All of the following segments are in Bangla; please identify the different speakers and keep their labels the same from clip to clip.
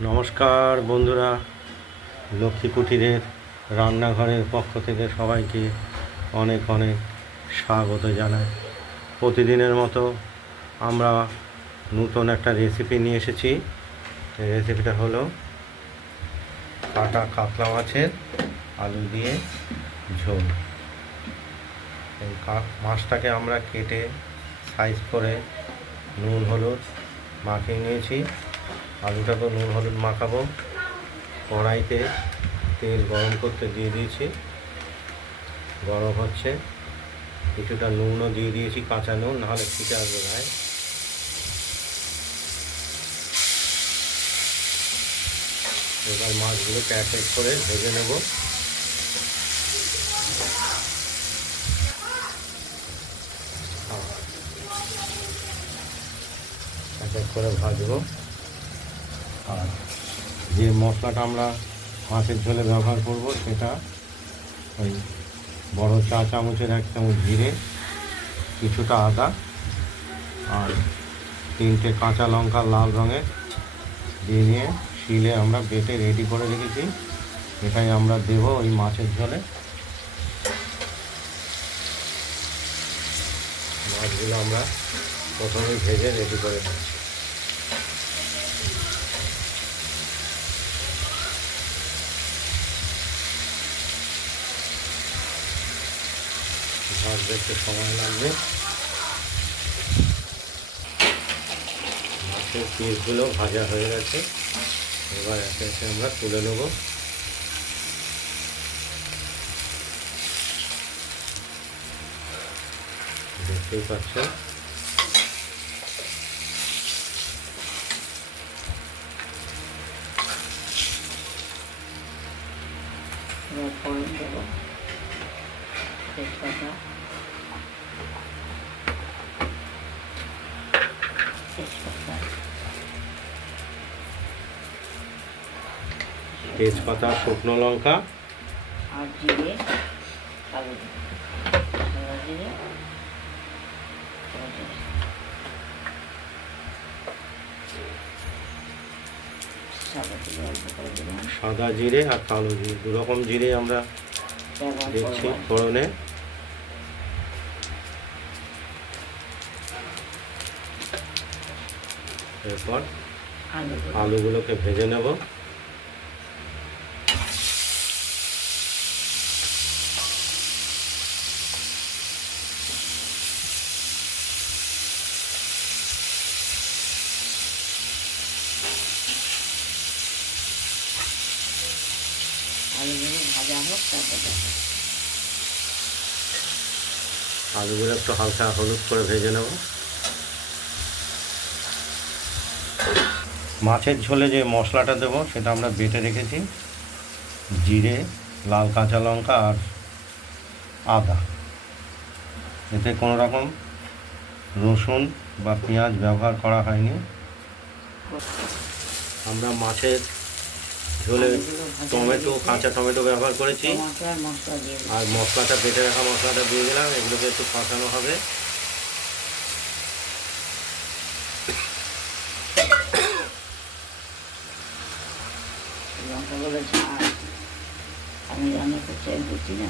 Speaker 1: নমস্কার বন্ধুরা, লক্ষ্মী কুটিরের রান্নাঘরের পক্ষ থেকে সবাইকে অনেক অনেক স্বাগত জানাই। প্রতিদিনের মতো আমরা নতুন একটা রেসিপি নিয়ে এসেছি। রেসিপিটা হলো কাটা কাতলা মাছের আলু দিয়ে ঝোল। এই মাছটাকে আমরা কেটে সাইজ করে নুন, হলুদ মাখিয়ে নিয়েছি। আলুটাকে নুন, হলুদ মাখাবো। কড়াইতে তেল গরম করতে দিয়ে দিয়েছি। গরম হচ্ছে। কিছুটা নুনও দিয়ে দিয়েছি, কাঁচা নুন, নাহলে ছিটে আসবে গায়ে। এবার মাছগুলোকে এক এক করে ভেজে নেব। এক এক করে ভাজবো। আর যে মশলাটা আমরা মাছের ঝোলে ব্যবহার করব সেটা ওই বড় চা চামচের এক চামচ জিরে, কিছুটা আদা আর তিনটে কাঁচা লঙ্কা লাল রঙের দিয়ে নিয়ে শিলে আমরা বেটে রেডি করে রেখেছি। এটাই আমরা দেবো ওই মাছের ঝোলে। মাছগুলো আমরা প্রথমে ভেজে রেডি করে নিচ্ছি। ভাজতে একটু সময় লাগবে। মাছের পিসগুলো ভাজা হয়ে গেছে। এবার একে একে আমরা তুলে নেব। দেখতেই
Speaker 2: দেবো। তেজপাতা তেজপাতা।
Speaker 1: তেজপাতা শুকনো লঙ্কা।
Speaker 2: আর জিরে কালো জিরে। জিরে সাদা জিরে
Speaker 1: আর কালো জিরে দু রকম জিরে আমরা
Speaker 2: দেখছি
Speaker 1: ফোড়নে। এরপর আলুগুলোকে ভেজে নেব
Speaker 2: আলুগুলো ভাজা হোক তারপর দেখো
Speaker 1: আলুগুলো একটু হালকা হলুদ করে ভেজে নেব। মাছের ঝোলে যে মশলাটা দেবো সেটা আমরা বেটে রেখেছি। জিরে লাল কাঁচা লঙ্কা আর আদা। এতে কোনো রকম রসুন বা পেঁয়াজ ব্যবহার করা হয়নি। আমরা মাছের ঝোলে টমেটো কাঁচা টমেটো ব্যবহার করেছি।
Speaker 2: আর
Speaker 1: মশলাটা বেটে রাখা মশলাটা দিয়ে দিলাম এগুলোকে একটু কষানো হবে।
Speaker 2: আমি রান্না করছি আমি না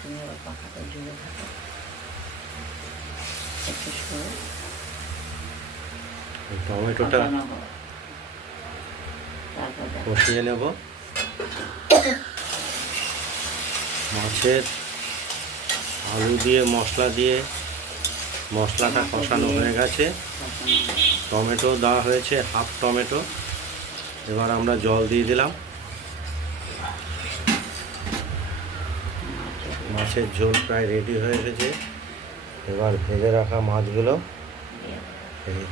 Speaker 2: তুমি আবার পাখাটা জুড়ে থাকো একটু
Speaker 1: টমেটোটা কষিয়ে নেব। মাছের আলু দিয়ে মশলা দিয়ে মশলাটা কষানো হয়ে গেছে। টমেটো দেওয়া হয়েছে হাফ টমেটো। এবার আমরা জল দিয়ে দিলাম। মাছের ঝোল প্রায় রেডি হয়ে গেছে। এবার ভেজে রাখা মাছগুলো
Speaker 2: দিয়ে দাও।
Speaker 1: এই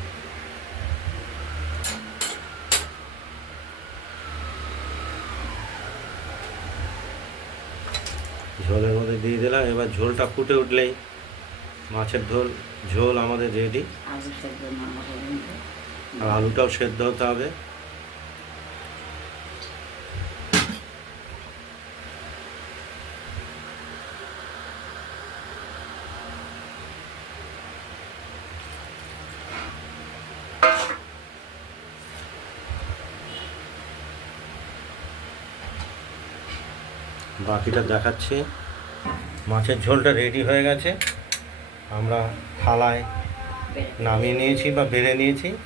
Speaker 1: ঝোলের মধ্যে দিয়ে দিলাম। এবার ঝোলটা ফুটে উঠলেই মাছের ঝোল ঝোল আমাদের রেডি। আর আলুটাও সেদ্ধ হতে হবে। বাকিটা দেখাচ্ছি। মাছের ঝোলটা রেডি হয়ে গেছে। আমরা থালায় নামিয়ে নিয়েছি বা বেড়ে নিয়েছি।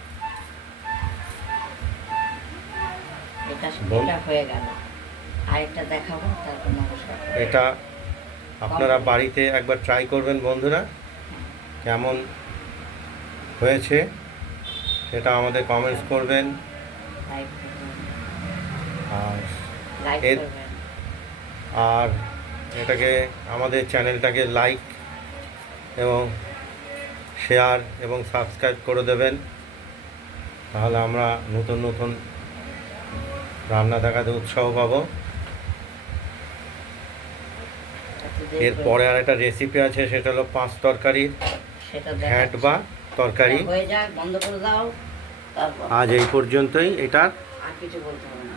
Speaker 2: এটা
Speaker 1: আপনারা বাড়িতে একবার ট্রাই করবেন বন্ধুরা। কেমন হয়েছে সেটা আমাদের কমেন্টস করবেন। আর এর- আর এটাকে আমাদের চ্যানেলটাকে লাইক এবং শেয়ার এবং সাবস্ক্রাইব করে দেবেন। তাহলে আমরা নতুন নতুন রান্না দেখাতে উৎসাহ পাবো। এরপরে আর একটা রেসিপি আছে সেটা হলো পাঁচ তরকারির ঘ্যাট বা তরকারি। আজ এই পর্যন্তই এটার
Speaker 2: আর কিছু বলতে হবে না।